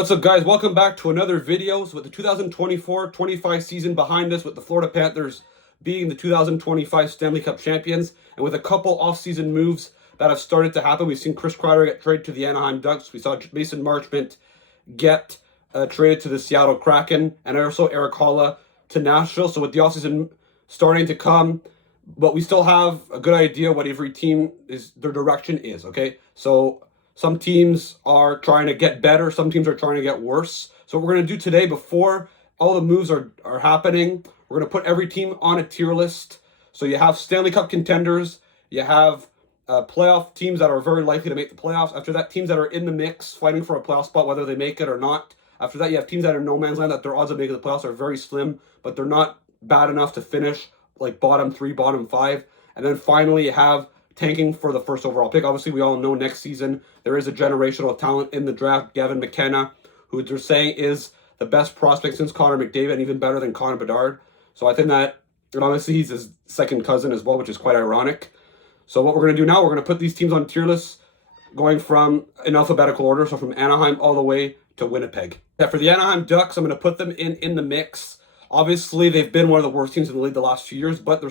What's up, guys? Welcome back to another video. So with the 2024-25 season behind us, with the Florida Panthers being the 2025 Stanley Cup champions, and with a couple offseason moves that have started to happen. We've seen Chris Kreider get traded to the Anaheim Ducks. We saw Mason Marchment get traded to the Seattle Kraken, and also Eric Holla to Nashville. So with the offseason starting to come, but we still have a good idea what every team is, their direction is, okay? So some teams are trying to get better. Some teams are trying to get worse. So what we're going to do today, before all the moves are happening, we're going to put every team on a tier list. So you have Stanley Cup contenders. You have playoff teams that are very likely to make the playoffs. After that, teams that are in the mix, fighting for a playoff spot, whether they make it or not. After that, you have teams that are in no man's land, that their odds of making the playoffs are very slim, but they're not bad enough to finish like bottom 3, bottom 5. And then finally, you have tanking for the first overall pick. Obviously, we all know next season there is a generational talent in the draft. Gavin McKenna, who they're saying is the best prospect since Connor McDavid, and even better than Connor Bedard. So I think that, and obviously he's his second cousin as well, which is quite ironic. So what we're going to do now, we're going to put these teams on tier lists going from in alphabetical order, so from Anaheim all the way to Winnipeg. Yeah, for the Anaheim Ducks, I'm going to put them in the mix. Obviously, they've been one of the worst teams in the league the last few years, but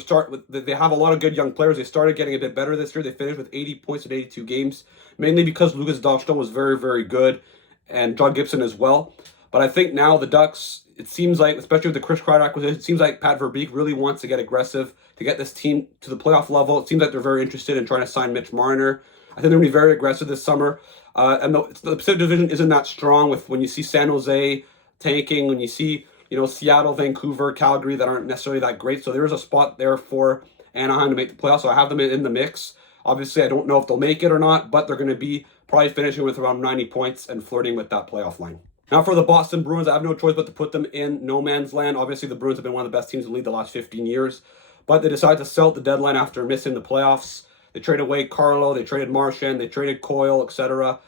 they have a lot of good young players. They started getting a bit better this year. They finished with 80 points in 82 games, mainly because Lucas Dahlstrom was very, very good, and John Gibson as well. But I think now the Ducks, it seems like, especially with the Chris Kreider acquisition, it seems like Pat Verbeek really wants to get aggressive to get this team to the playoff level. It seems like they're very interested in trying to sign Mitch Marner. I think they're going to be very aggressive this summer. And the Pacific Division isn't that strong with when you see San Jose tanking, when you see Seattle, Vancouver, Calgary that aren't necessarily that great. So there is a spot there for Anaheim to make the playoffs. So I have them in the mix. Obviously, I don't know if they'll make it or not, but they're going to be probably finishing with around 90 points and flirting with that playoff line. Now for the Boston Bruins, I have no choice but to put them in no man's land. Obviously, the Bruins have been one of the best teams in the league the last 15 years, but they decided to sell at the deadline after missing the playoffs. They traded away Carlo, they traded Marchand, they traded Coyle, etc.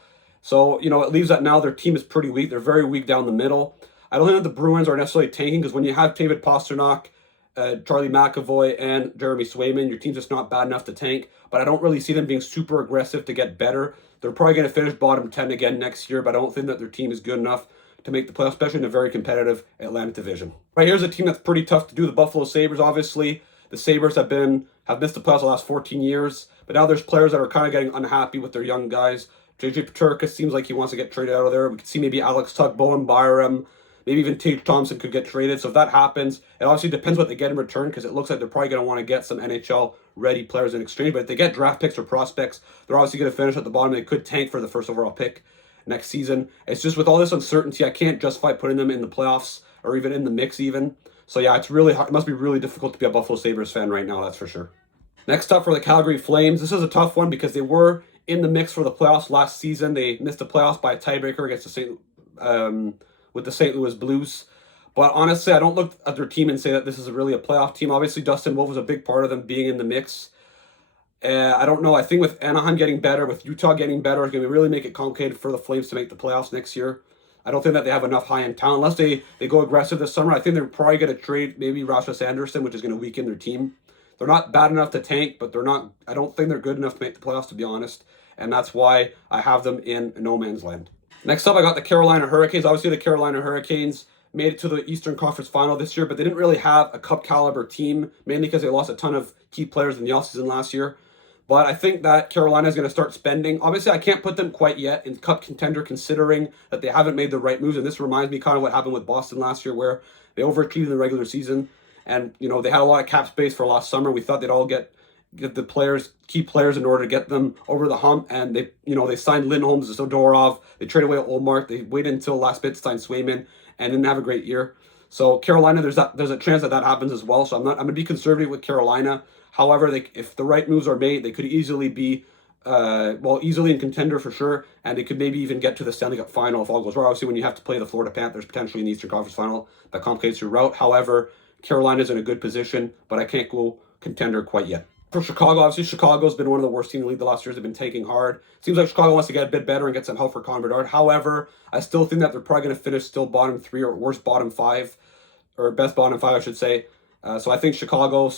So, it leaves that now their team is pretty weak. They're very weak down the middle. I don't think that the Bruins are necessarily tanking, because when you have David Pastrnak, Charlie McAvoy, and Jeremy Swayman, your team's just not bad enough to tank. But I don't really see them being super aggressive to get better. They're probably going to finish bottom 10 again next year, but I don't think that their team is good enough to make the playoffs, especially in a very competitive Atlantic division. Right, here's a team that's pretty tough to do, the Buffalo Sabres. Obviously, the Sabres have missed the playoffs the last 14 years, but now there's players that are kind of getting unhappy with their young guys. JJ Peterka seems like he wants to get traded out of there. We could see maybe Alex Tuch, Bowen Byram, maybe even Tage Thompson could get traded. So if that happens, it obviously depends what they get in return, because it looks like they're probably going to want to get some NHL-ready players in exchange. But if they get draft picks or prospects, they're obviously going to finish at the bottom. They could tank for the first overall pick next season. It's just with all this uncertainty, I can't justify putting them in the playoffs or even in the mix even. So yeah, it's really hard. It must be really difficult to be a Buffalo Sabres fan right now, that's for sure. Next up for the Calgary Flames, this is a tough one because they were in the mix for the playoffs last season. They missed the playoffs by a tiebreaker against with the St. Louis Blues. But honestly, I don't look at their team and say that this is really a playoff team. Obviously, Dustin Wolf was a big part of them being in the mix. I don't know. I think with Anaheim getting better, with Utah getting better, it's going to really make it complicated for the Flames to make the playoffs next year. I don't think that they have enough high-end talent. Unless they go aggressive this summer, I think they're probably going to trade maybe Rasmus Anderson, which is going to weaken their team. They're not bad enough to tank, but I don't think they're good enough to make the playoffs, to be honest. And that's why I have them in no man's land. Next up, I got the Carolina Hurricanes. Obviously, the Carolina Hurricanes made it to the Eastern Conference Final this year, but they didn't really have a cup-caliber team, mainly because they lost a ton of key players in the offseason last year. But I think that Carolina is going to start spending. Obviously, I can't put them quite yet in cup contender, considering that they haven't made the right moves. And this reminds me kind of what happened with Boston last year, where they overachieved in the regular season. And, they had a lot of cap space for last summer. We thought they'd all get the key players in order to get them over the hump. And they signed Lindholm, Zadorov. They traded away Olmark. They waited until last bit to sign Swayman and didn't have a great year. So Carolina, there's a chance that happens as well. So I'm going to be conservative with Carolina. However, if the right moves are made, they could easily be, easily in contender for sure, and they could maybe even get to the Stanley Cup final if all goes well. Obviously, when you have to play the Florida Panthers potentially in the Eastern Conference Final, that complicates your route. However, Carolina's in a good position, but I can't go contender quite yet. For Chicago, obviously, Chicago's been one of the worst teams in the league the last years. They've been taking hard. Seems like Chicago wants to get a bit better and get some help for Connor Bedard. However, I still think that they're probably going to finish still bottom 3 or worst bottom 5, or best bottom 5, I should say. So I think Chicago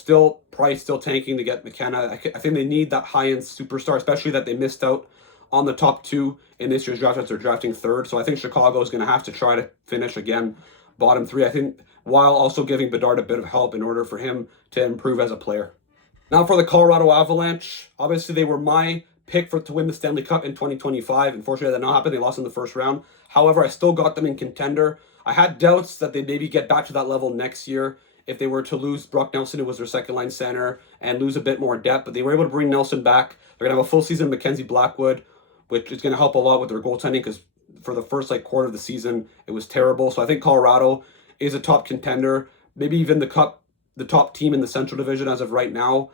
probably still tanking to get McKenna. I think they need that high-end superstar, especially that they missed out on the top two in this year's draft as they're drafting third. So I think Chicago is going to have to try to finish again bottom three, I think, while also giving Bedard a bit of help in order for him to improve as a player. Now for the Colorado Avalanche, obviously they were my pick to win the Stanley Cup in 2025. Unfortunately, that did not happen. They lost in the first round. However, I still got them in contender. I had doubts that they'd maybe get back to that level next year if they were to lose Brock Nelson, who was their second-line center, and lose a bit more depth. But they were able to bring Nelson back. They're going to have a full season of Mackenzie Blackwood, which is going to help a lot with their goaltending because for the first quarter of the season, it was terrible. So I think Colorado is a top contender, maybe even the top team in the Central Division as of right now.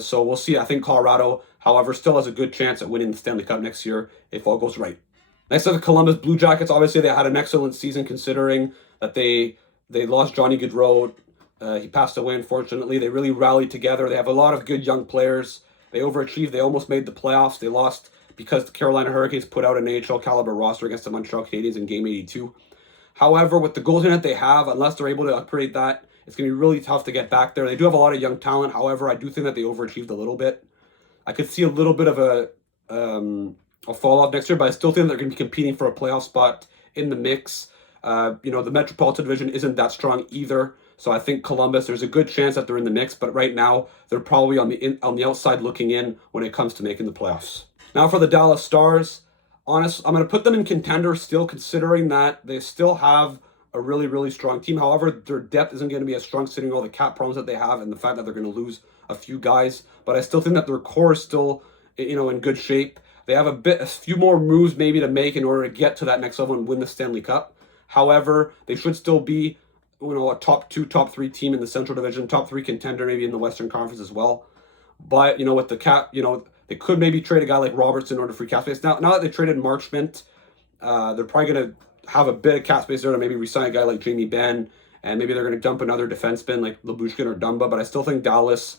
So we'll see. I think Colorado, however, still has a good chance at winning the Stanley Cup next year if all goes right. Next up, the Columbus Blue Jackets. Obviously, they had an excellent season considering that they lost Johnny Gaudreau. He passed away, unfortunately. They really rallied together. They have a lot of good young players. They overachieved. They almost made the playoffs. They lost because the Carolina Hurricanes put out an AHL caliber roster against the Montreal Canadiens in Game 82. However, with the goaltending that they have, unless they're able to upgrade that, it's going to be really tough to get back there. They do have a lot of young talent. However, I do think that they overachieved a little bit. I could see a little bit of a fall off next year, but I still think they're going to be competing for a playoff spot in the mix. The Metropolitan Division isn't that strong either. So I think Columbus, there's a good chance that they're in the mix, but right now they're probably on the outside looking in when it comes to making the playoffs. Now for the Dallas Stars, I'm going to put them in contender still, considering that they still have a really, really strong team. However, their depth isn't going to be as strong, considering all the cap problems that they have and the fact that they're going to lose a few guys. But I still think that their core is still, in good shape. They have a few more moves maybe to make in order to get to that next level and win the Stanley Cup. However, they should still be, a top 2, top 3 team in the Central Division, top 3 contender maybe in the Western Conference as well. But, with the cap, they could maybe trade a guy like Robertson in order for free cap space. Now that they traded Marchment, they're probably going to have a bit of cap space there to maybe resign a guy like Jamie Benn, and maybe they're going to dump another defenseman like Lyubushkin or Dumba. But I still think Dallas,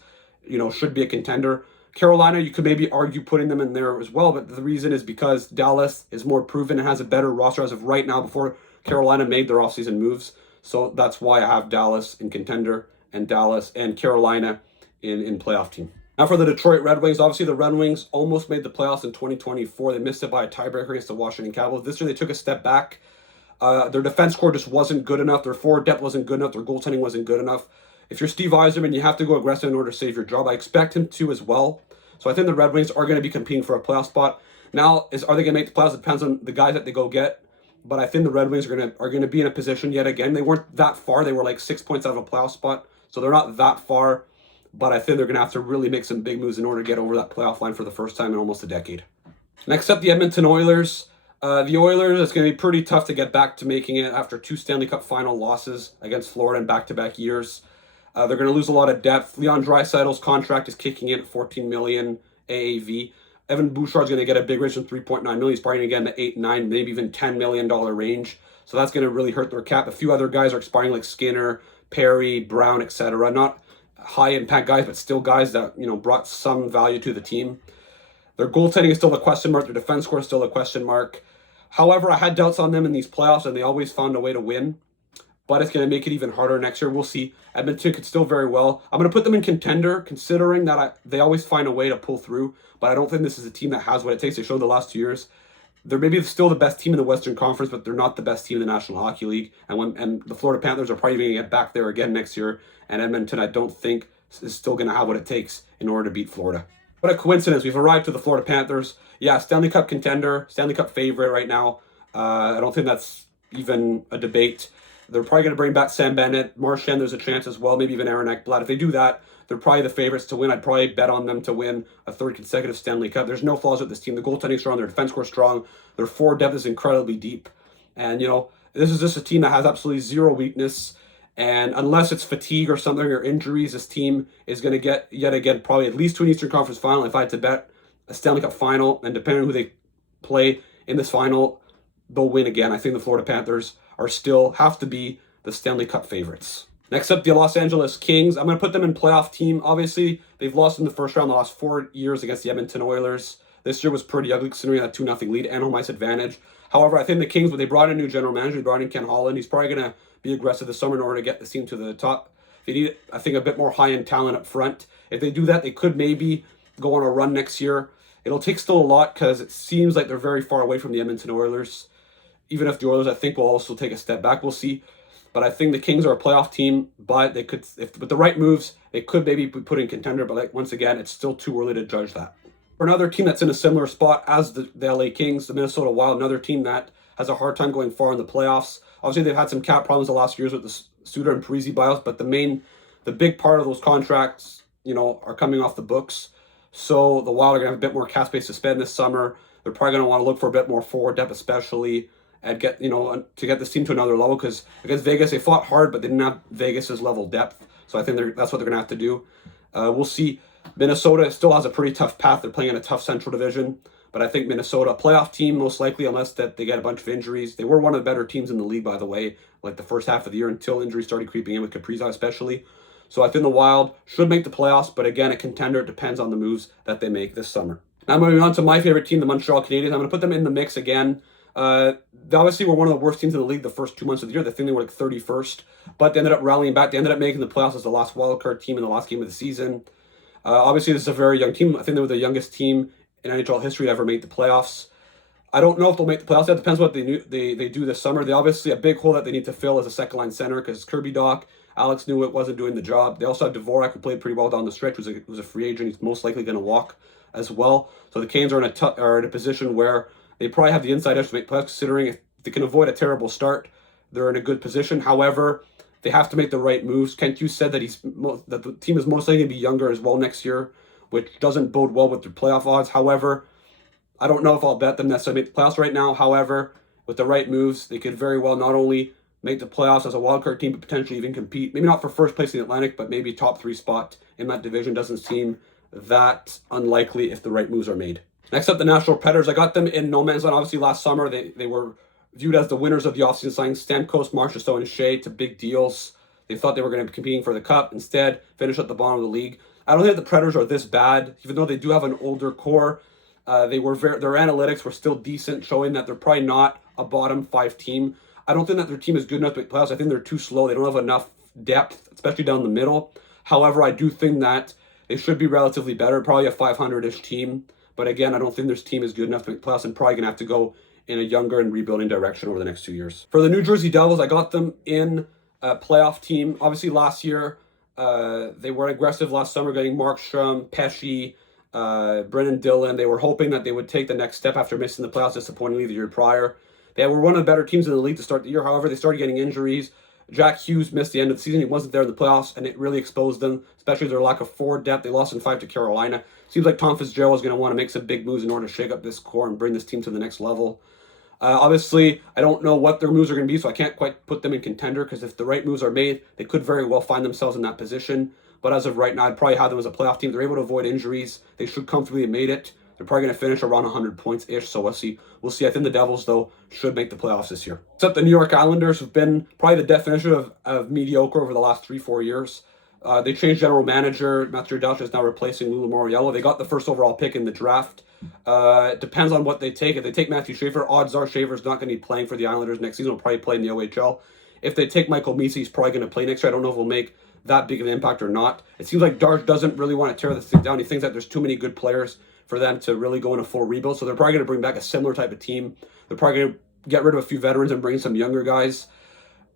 should be a contender. Carolina, you could maybe argue putting them in there as well, but the reason is because Dallas is more proven and has a better roster as of right now before Carolina made their offseason moves. So that's why I have Dallas in contender and Dallas and Carolina in playoff team. Now for the Detroit Red Wings, obviously the Red Wings almost made the playoffs in 2024. They missed it by a tiebreaker against the Washington Capitals. This year they took a step back. Their defense core just wasn't good enough. Their forward depth wasn't good enough. Their goaltending wasn't good enough. If you're Steve Yzerman, you have to go aggressive in order to save your job. I expect him to as well. So I think the Red Wings are going to be competing for a playoff spot. Now, are they going to make the playoffs? It depends on the guys that they go get. But I think the Red Wings are going to be in a position yet again. They weren't that far. They were like 6 points out of a playoff spot. So they're not that far. But I think they're going to have to really make some big moves in order to get over that playoff line for the first time in almost a decade. Next up, the Edmonton Oilers. The Oilers, it's going to be pretty tough to get back to making it after 2 Stanley Cup final losses against Florida in back-to-back years. They're going to lose a lot of depth. Leon Draisaitl's contract is kicking in at $14 million AAV. Evan Bouchard's going to get a big raise from $3.9 million. He's probably going to get in the $8, 9, maybe even $10 million range. So that's going to really hurt their cap. A few other guys are expiring like Skinner, Perry, Brown, etc. Not high-impact guys, but still guys that, brought some value to the team. Their goaltending is still a question mark. Their defense core is still a question mark. However, I had doubts on them in these playoffs, and they always found a way to win. But it's going to make it even harder next year. We'll see. Edmonton could still very well. I'm going to put them in contender, considering that they always find a way to pull through. But I don't think this is a team that has what it takes. They showed the last 2 years. They're maybe still the best team in the Western Conference, but they're not the best team in the National Hockey League. And the Florida Panthers are probably going to get back there again next year. And Edmonton, I don't think, is still going to have what it takes in order to beat Florida. What a coincidence. We've arrived to the Florida Panthers. Yeah, Stanley Cup contender, Stanley Cup favorite right now. I don't think that's even a debate. They're probably going to bring back Sam Bennett. Marchand, there's a chance as well. Maybe even Aaron Ekblad. If they do that, they're probably the favorites to win. I'd probably bet on them to win a 3rd consecutive Stanley Cup. There's no flaws with this team. The goaltending's strong. Their defense core strong. Their forward depth is incredibly deep. And, this is just a team that has absolutely zero weakness. And unless it's fatigue or something or injuries, this team is going to get, yet again, probably at least to an Eastern Conference final. If I had to bet a Stanley Cup final, and depending on who they play in this final, they'll win again. I think the Florida Panthers have to be the Stanley Cup favorites. Next up, the Los Angeles Kings. I'm going to put them in playoff team. Obviously, they've lost in the first round the last 4 years against the Edmonton Oilers. This year was pretty ugly considering that 2-0 lead and home ice advantage. However, I think the Kings, when they brought in a new general manager, they brought in Ken Holland. He's probably going to be aggressive this summer in order to get this team to the top. They need, I think, a bit more high-end talent up front. If they do that, they could maybe go on a run next year. It'll take still a lot because it seems like they're very far away from the Edmonton Oilers. Even if the Oilers, I think, will also take a step back. We'll see. But I think the Kings are a playoff team, but they could, if with the right moves, they could maybe be put in contender. But like, once again, it's still too early to judge that. For another team that's in a similar spot as the LA Kings, the Minnesota Wild, another team that has a hard time going far in the playoffs. Obviously, they've had some cap problems the last few years with the Suter and Parise buyouts, but the big part of those contracts, are coming off the books. So the Wild are going to have a bit more cap space to spend this summer. They're probably going to want to look for a bit more forward depth, especially, and get to get this team to another level, because against Vegas they fought hard, but they didn't have Vegas's level depth. So I think that's what they're going to have to do. We'll see. Minnesota still has a pretty tough path. They're playing in a tough Central Division, but I think Minnesota, a playoff team most likely, unless that they get a bunch of injuries. They were one of the better teams in the league, by the way, like the first half of the year until injuries started creeping in with Kaprizov especially. So I think the Wild should make the playoffs, but again, a contender. It depends on the moves that they make this summer. Now moving on to my favorite team, the Montreal Canadiens. I'm going to put them in the mix again. They obviously were one of the worst teams in the league the first 2 months of the year. I think they were like 31st, but they ended up rallying back. They ended up making the playoffs as the last wildcard team in the last game of the season. Obviously, this is a very young team. I think they were the youngest team in NHL history to ever make the playoffs. I don't know if they'll make the playoffs. That depends what they do this summer. They obviously, a big hole that they need to fill is a second line center, because Kirby Dach, Alex Newit wasn't doing the job. They also have Dvorak, who played pretty well down the stretch, who's a free agent. He's most likely going to walk as well. So the Canes are in a position where they probably have the inside edge to make playoffs, considering if they can avoid a terrible start, they're in a good position. However, they have to make the right moves. Kent Hughes said that that the team is most likely going to be younger as well next year, which doesn't bode well with their playoff odds. However, I don't know if I'll bet them necessarily make the playoffs right now. However, with the right moves, they could very well not only make the playoffs as a wildcard team, but potentially even compete. Maybe not for first place in the Atlantic, but maybe top 3 spot in that division. Doesn't seem that unlikely if the right moves are made. Next up, the Nashville Predators. I got them in no man's land. Obviously, last summer, they were viewed as the winners of the offseason signings. Stamkos, Marchessault, and Shea to big deals. They thought they were going to be competing for the cup. Instead, finished at the bottom of the league. I don't think the Predators are this bad, even though they do have an older core. Their analytics were still decent, showing that they're probably not a bottom 5 team. I don't think that their team is good enough to make playoffs. I think they're too slow. They don't have enough depth, especially down the middle. However, I do think that they should be relatively better, probably a 500-ish team. But again, I don't think this team is good enough to make playoffs, and probably going to have to go in a younger and rebuilding direction over the next 2 years. For the New Jersey Devils, I got them in a playoff team. Obviously, last year, they were aggressive last summer, getting Markstrom, Pesce, Brennan Dillon. They were hoping that they would take the next step after missing the playoffs disappointingly the year prior. They were one of the better teams in the league to start the year. However, they started getting injuries. Jack Hughes missed the end of the season. He wasn't there in the playoffs, and it really exposed them, especially their lack of forward depth. They lost in 5 to Carolina. Seems like Tom Fitzgerald is going to want to make some big moves in order to shake up this core and bring this team to the next level. Obviously, I don't know what their moves are going to be, so I can't quite put them in contender, because if the right moves are made, they could very well find themselves in that position. But as of right now, I'd probably have them as a playoff team. They're able to avoid injuries. They should comfortably have made it. They're probably going to finish around 100 points-ish, so we'll see. I think the Devils, though, should make the playoffs this year. Except the New York Islanders have been probably the definition of mediocre over the last 3-4 years. They changed general manager. Matthew Dalch is now replacing Lou Lamoriello. They got the first overall pick in the draft. It depends on what they take. If they take Matthew Schaefer, odds are Schaefer's not going to be playing for the Islanders next season. He'll probably play in the OHL. If they take Michael Misi, he's probably going to play next year. I don't know if he'll make that big of an impact or not. It seems like Darch doesn't really want to tear this thing down. He thinks that there's too many good players for them to really go in a full rebuild. So they're probably going to bring back a similar type of team. They're probably going to get rid of a few veterans and bring in some younger guys.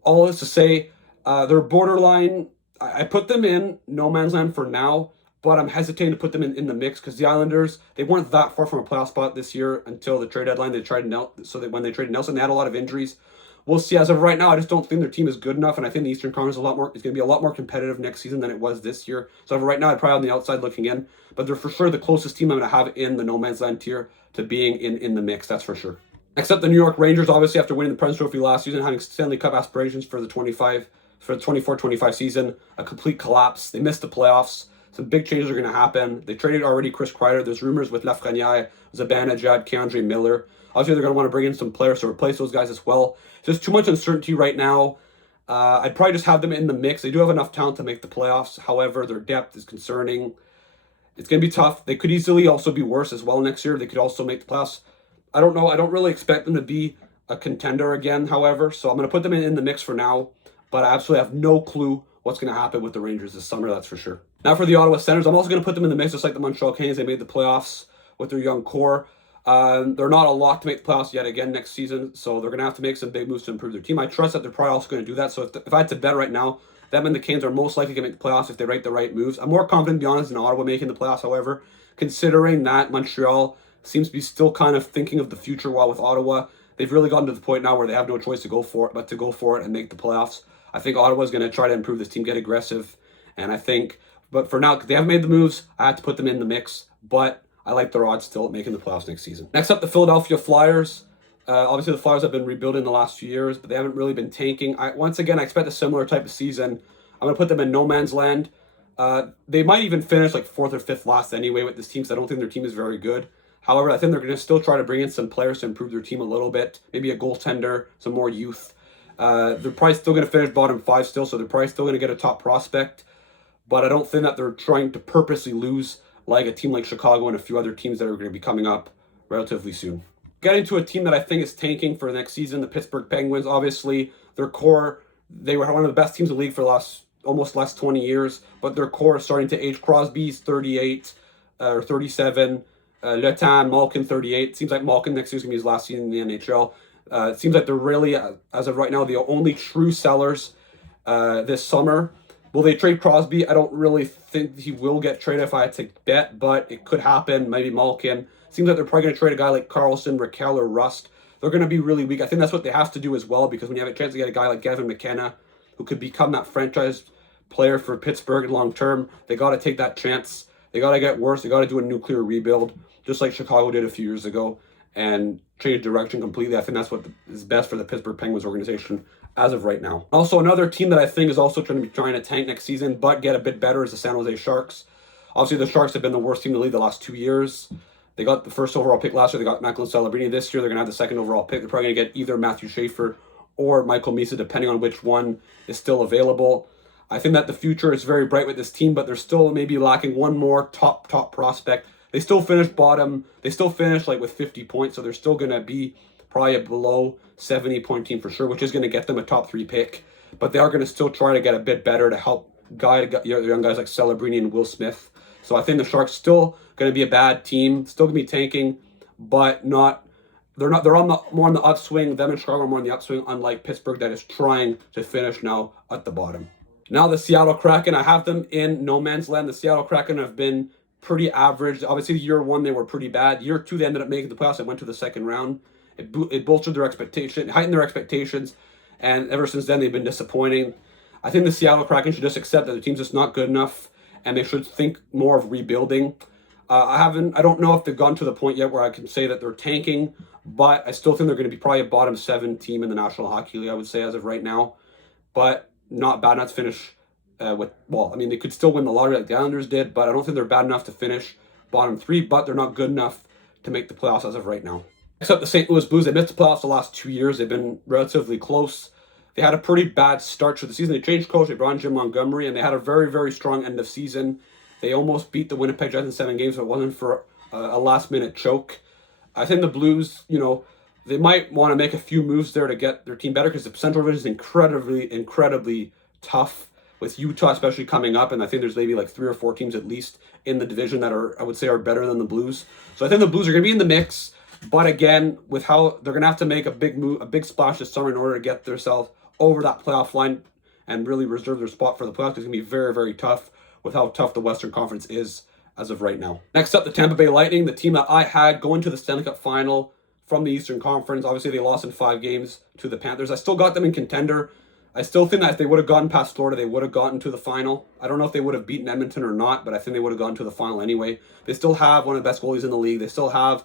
All this to say, they're borderline. I put them in no man's land for now, but I'm hesitating to put them in the mix, because the Islanders, they weren't that far from a playoff spot this year until the trade deadline. When they traded Nelson, they had a lot of injuries. We'll see. As of right now, I just don't think their team is good enough, and I think the Eastern Conference is going to be a lot more competitive next season than it was this year. So right now, I'd probably on the outside looking in, but they're for sure the closest team I'm going to have in the no man's land tier to being in the mix. That's for sure. Next up, the New York Rangers, obviously after winning the President's Trophy last season, having Stanley Cup aspirations for the 24-25 season, a complete collapse. They missed the playoffs. Some big changes are going to happen. They traded already Chris Kreider. There's rumors with Lafreniere, Zibanejad, Keandre Miller. Obviously, they're going to want to bring in some players to replace those guys as well. So there's too much uncertainty right now. I'd probably just have them in the mix. They do have enough talent to make the playoffs. However, their depth is concerning. It's going to be tough. They could easily also be worse as well next year. They could also make the playoffs. I don't know. I don't really expect them to be a contender again, however. So I'm going to put them in the mix for now. But I absolutely have no clue what's going to happen with the Rangers this summer, that's for sure. Now for the Ottawa Senators, I'm also going to put them in the mix just like the Montreal Canadiens. They made the playoffs. with their young core. They're not a lock to make the playoffs yet again next season, so they're going to have to make some big moves to improve their team. I trust that they're probably also going to do that. So if I had to bet right now, them and the Canes are most likely going to make the playoffs if they make the right moves. I'm more confident, to be honest, in Ottawa making the playoffs, however, considering that Montreal seems to be still kind of thinking of the future, while with Ottawa, they've really gotten to the point now where they have no choice to go for it, but to go for it and make the playoffs. I think Ottawa's going to try to improve this team, get aggressive, and I think, but for now, because they haven't made the moves, I had to put them in the mix, but I like their odds still at making the playoffs next season. Next up, the Philadelphia Flyers. Obviously, the Flyers have been rebuilding the last few years, but they haven't really been tanking. Once again, I expect a similar type of season. I'm going to put them in no man's land. They might even finish like 4th or 5th last anyway with this team, because I don't think their team is very good. However, I think they're going to still try to bring in some players to improve their team a little bit. Maybe a goaltender, some more youth. They're probably still going to finish bottom 5 still, so they're probably still going to get a top prospect. But I don't think that they're trying to purposely lose like a team like Chicago and a few other teams that are going to be coming up relatively soon. Getting to a team that I think is tanking for next season, the Pittsburgh Penguins. Obviously, their core, they were one of the best teams in the league for the last 20 years, but their core is starting to age. Crosby's 38 or 37. Le Temps, Malkin 38. Seems like Malkin next year is going to be his last season in the NHL. It seems like they're really, as of right now, the only true sellers this summer. Will they trade Crosby? I don't really think he will get traded if I had to bet, but it could happen. Maybe Malkin. Seems like they're probably going to trade a guy like Carlson, Raquel, or Rust. They're going to be really weak. I think that's what they have to do as well, because when you have a chance to get a guy like Gavin McKenna, who could become that franchise player for Pittsburgh long term, they got to take that chance. They got to get worse. They got to do a nuclear rebuild, just like Chicago did a few years ago, and change direction completely. I think that's what is best for the Pittsburgh Penguins organization as of right now. Also, another team that I think is also trying to tank next season, but get a bit better, is the San Jose Sharks. Obviously, the Sharks have been the worst team in the league the last 2 years. They got the first overall pick last year. They got Macklin Celebrini. This year, they're going to have the second overall pick. They're probably going to get either Matthew Schaefer or Michael Misa, depending on which one is still available. I think that the future is very bright with this team, but they're still maybe lacking one more top prospect. They still finished bottom. They still finished like with 50 points, so they're still going to be probably a below 70-point team for sure, which is going to get them a top 3 pick. But they are going to still try to get a bit better to help guide young guys like Celebrini and Will Smith. So I think the Sharks still going to be a bad team, still going to be tanking, but not. They're more on the upswing. Them and Chicago are more on the upswing, unlike Pittsburgh that is trying to finish now at the bottom. Now the Seattle Kraken, I have them in no man's land. The Seattle Kraken have been pretty average. Obviously, year 1 they were pretty bad. Year 2 they ended up making the playoffs. They went to the second round. It bolstered their expectation, heightened their expectations, and ever since then they've been disappointing. I think the Seattle Kraken should just accept that the team's just not good enough, and they should think more of rebuilding. I don't know if they've gotten to the point yet where I can say that they're tanking, but I still think they're going to be probably a bottom 7 team in the National Hockey League, I would say, as of right now. But not bad enough to finish they could still win the lottery like the Islanders did, but I don't think they're bad enough to finish bottom 3, but they're not good enough to make the playoffs as of right now. Except the St. Louis Blues, they missed the playoffs the last 2 years. They've been relatively close. They had a pretty bad start to the season. They changed coach, they brought in Jim Montgomery, and they had a very, very strong end of season. They almost beat the Winnipeg Jets in 7 games, but it wasn't for a last-minute choke. I think the Blues, they might want to make a few moves there to get their team better, because the Central Division is incredibly, incredibly tough, with Utah especially coming up, and I think there's maybe like 3 or 4 teams at least in the division that I would say are better than the Blues. So I think the Blues are going to be in the mix, but again, with how they're going to have to make a big move, a big splash this summer in order to get themselves over that playoff line and really reserve their spot for the playoffs. It's going to be very, very tough with how tough the Western Conference is as of right now. Next up, the Tampa Bay Lightning, the team that I had going to the Stanley Cup Final from the Eastern Conference. Obviously, they lost in 5 games to the Panthers. I still got them in contender. I still think that if they would have gotten past Florida, they would have gotten to the final. I don't know if they would have beaten Edmonton or not, but I think they would have gotten to the final anyway. They still have one of the best goalies in the league. They still have,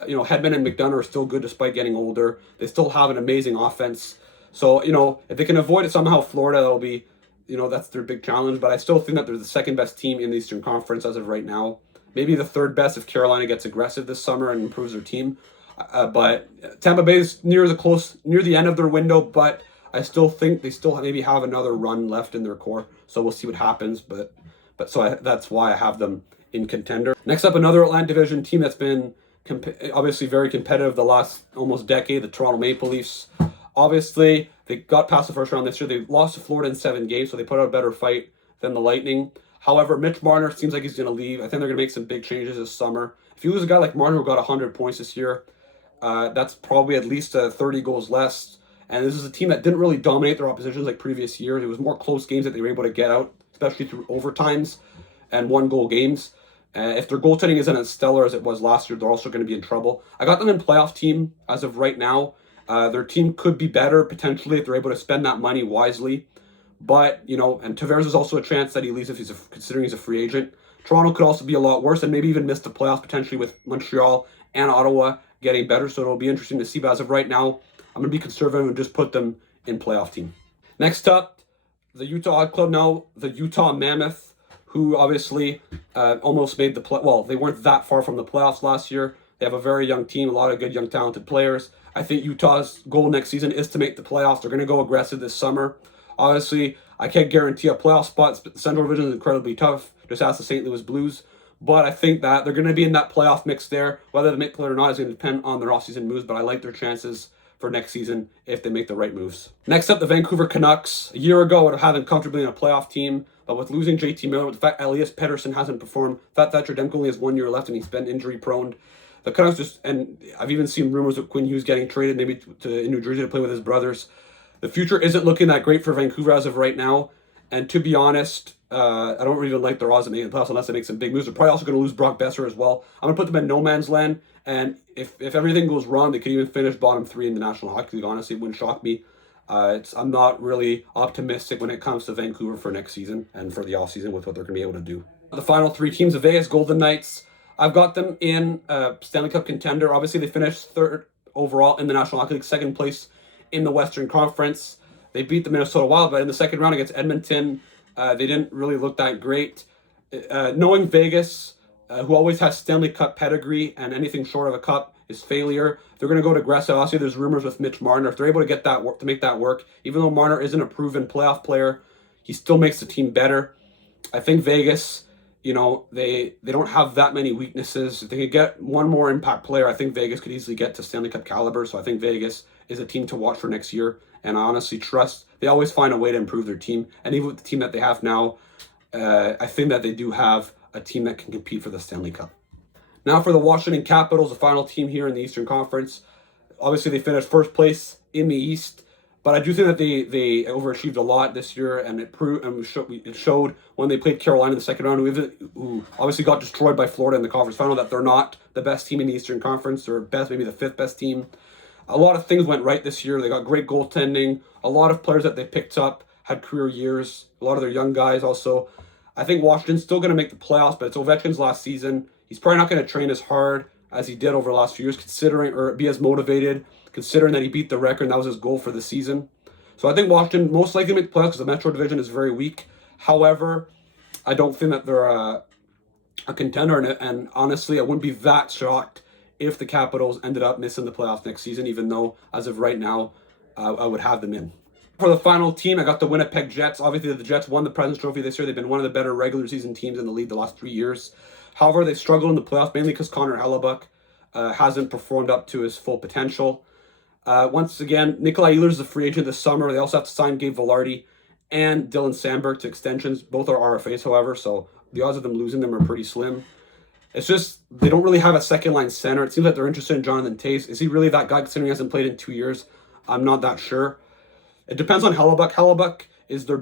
Hedman and McDonough are still good despite getting older. They still have an amazing offense. So, if they can avoid it somehow, Florida, that'll be, that's their big challenge. But I still think that they're the second best team in the Eastern Conference as of right now. Maybe the third best if Carolina gets aggressive this summer and improves their team. But Tampa Bay is near the end of their window, but I still think they still maybe have another run left in their core, so we'll see what happens. That's why I have them in contender. Next up, another Atlantic Division team that's been obviously very competitive the last almost decade, the Toronto Maple Leafs. Obviously, they got past the first round this year. They lost to Florida in 7 games, so they put out a better fight than the Lightning. However, Mitch Marner seems like he's going to leave. I think they're going to make some big changes this summer. If If you lose a guy like Marner who got 100 points this year, that's probably at least 30 goals less. And this is a team that didn't really dominate their oppositions like previous years. It was more close games that they were able to get out, especially through overtimes and one-goal games. If their goaltending isn't as stellar as it was last year, they're also going to be in trouble. I got them in playoff team as of right now. Their team could be better potentially if they're able to spend that money wisely. But, and Tavares is also a chance that he leaves if considering he's a free agent. Toronto could also be a lot worse and maybe even miss the playoffs potentially with Montreal and Ottawa getting better. So it'll be interesting to see. But as of right now, I'm going to be conservative and just put them in playoff team. Next up, the Utah Odd Club, now the Utah Mammoth, who obviously almost made the well, they weren't that far from the playoffs last year. They have a very young team, a lot of good, young, talented players. I think Utah's goal next season is to make the playoffs. They're going to go aggressive this summer. Obviously, I can't guarantee a playoff spot. The Central Division is incredibly tough. Just ask the St. Louis Blues. But I think that they're going to be in that playoff mix there. Whether they make play or not is going to depend on their offseason moves, but I like their chances for next season if they make the right moves. Next up, the Vancouver Canucks. A year ago, I would have had them comfortably in a playoff team, but with losing JT Miller, with the fact Elias Pettersson hasn't performed, the fact that Demko only has 1 year left and he's been injury prone, the Canucks just, and I've even seen rumors of Quinn Hughes getting traded maybe in New Jersey to play with his brothers. The future isn't looking that great for Vancouver as of right now, and to be honest, I don't really like their odds of making the playoffs unless they make some big moves. They're probably also going to lose Brock Besser as well. I'm going to put them in no man's land, and if everything goes wrong, they could even finish bottom 3 in the National Hockey League. Honestly, it wouldn't shock me. I'm not really optimistic when it comes to Vancouver for next season and for the offseason with what they're going to be able to do. The final 3 teams, the Vegas Golden Knights, I've got them in Stanley Cup contender. Obviously, they finished 3rd overall in the National Hockey League, 2nd place in the Western Conference. They beat the Minnesota Wild, but in the 2nd round against Edmonton, they didn't really look that great. Knowing Vegas, who always has Stanley Cup pedigree, and anything short of a cup is failure, they're going to go to aggressive. Obviously, there's rumors with Mitch Marner. If they're able to get that work, to make that work, even though Marner isn't a proven playoff player, he still makes the team better. I think Vegas, they don't have that many weaknesses. If they could get one more impact player, I think Vegas could easily get to Stanley Cup caliber. So I think Vegas is a team to watch for next year. And I honestly trust they always find a way to improve their team. And even with the team that they have now, I think that they do have a team that can compete for the Stanley Cup. Now for the Washington Capitals, the final team here in the Eastern Conference. Obviously, they finished 1st place in the East, but I do think that they overachieved a lot this year, and it showed when they played Carolina in the 2nd round, who obviously got destroyed by Florida in the conference final, that they're not the best team in the Eastern Conference. They're maybe the 5th best team. A lot of things went right this year. They got great goaltending. A lot of players that they picked up had career years. A lot of their young guys also. I think Washington's still going to make the playoffs, but it's Ovechkin's last season. He's probably not going to train as hard as he did over the last few years, or be as motivated, considering that he beat the record and that was his goal for the season. So I think Washington most likely make the playoffs because the Metro Division is very weak. However, I don't think that they're a contender, and honestly, I wouldn't be that shocked if the Capitals ended up missing the playoffs next season, even though, as of right now, I would have them in. For the final team, I got the Winnipeg Jets. Obviously, the Jets won the President's Trophy this year. They've been one of the better regular season teams in the league the last 3 years. However, they struggled in the playoffs, mainly because Connor Hellebuck hasn't performed up to his full potential. Once again, Nikolai Ehlers is a free agent this summer. They also have to sign Gabe Vilardi and Dylan Sandberg to extensions. Both are RFAs, however, so the odds of them losing them are pretty slim. It's just they don't really have a second-line center. It seems like they're interested in Jonathan Toews. Is he really that guy considering he hasn't played in 2 years? I'm not that sure. It depends on Hellebuck. Hellebuck is their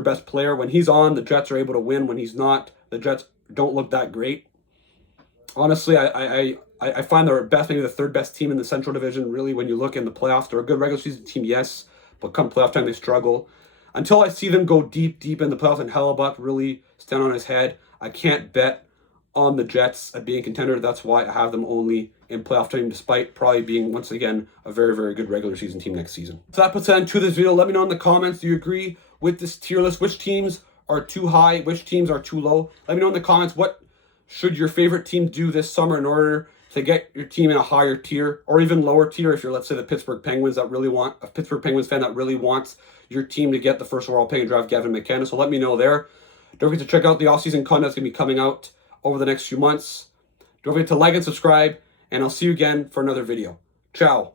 best player. When he's on, the Jets are able to win. When he's not, the Jets don't look that great. Honestly, I find they're best, maybe the 3rd best team in the Central Division. Really, when you look in the playoffs, they're a good regular season team, yes, but come playoff time, they struggle. Until I see them go deep in the playoffs and Hellebuck really stand on his head, I can't bet on the Jets at being contender. That's why I have them only in playoff time, despite probably being, once again, a very, very good regular season team next season. So that puts an end to this video. Let me know in the comments, do you agree with this tier list? Which teams are too high? Which teams are too low? Let me know in the comments, what should your favorite team do this summer in order to get your team in a higher tier, or even lower tier if you're, let's say, the Pittsburgh Penguins fan that really wants your team to get the 1st overall pick and draft Gavin McKenna. So let me know there. Don't forget to check out the offseason content that's going to be coming out over the next few months. Don't forget to like and subscribe, and I'll see you again for another video. Ciao.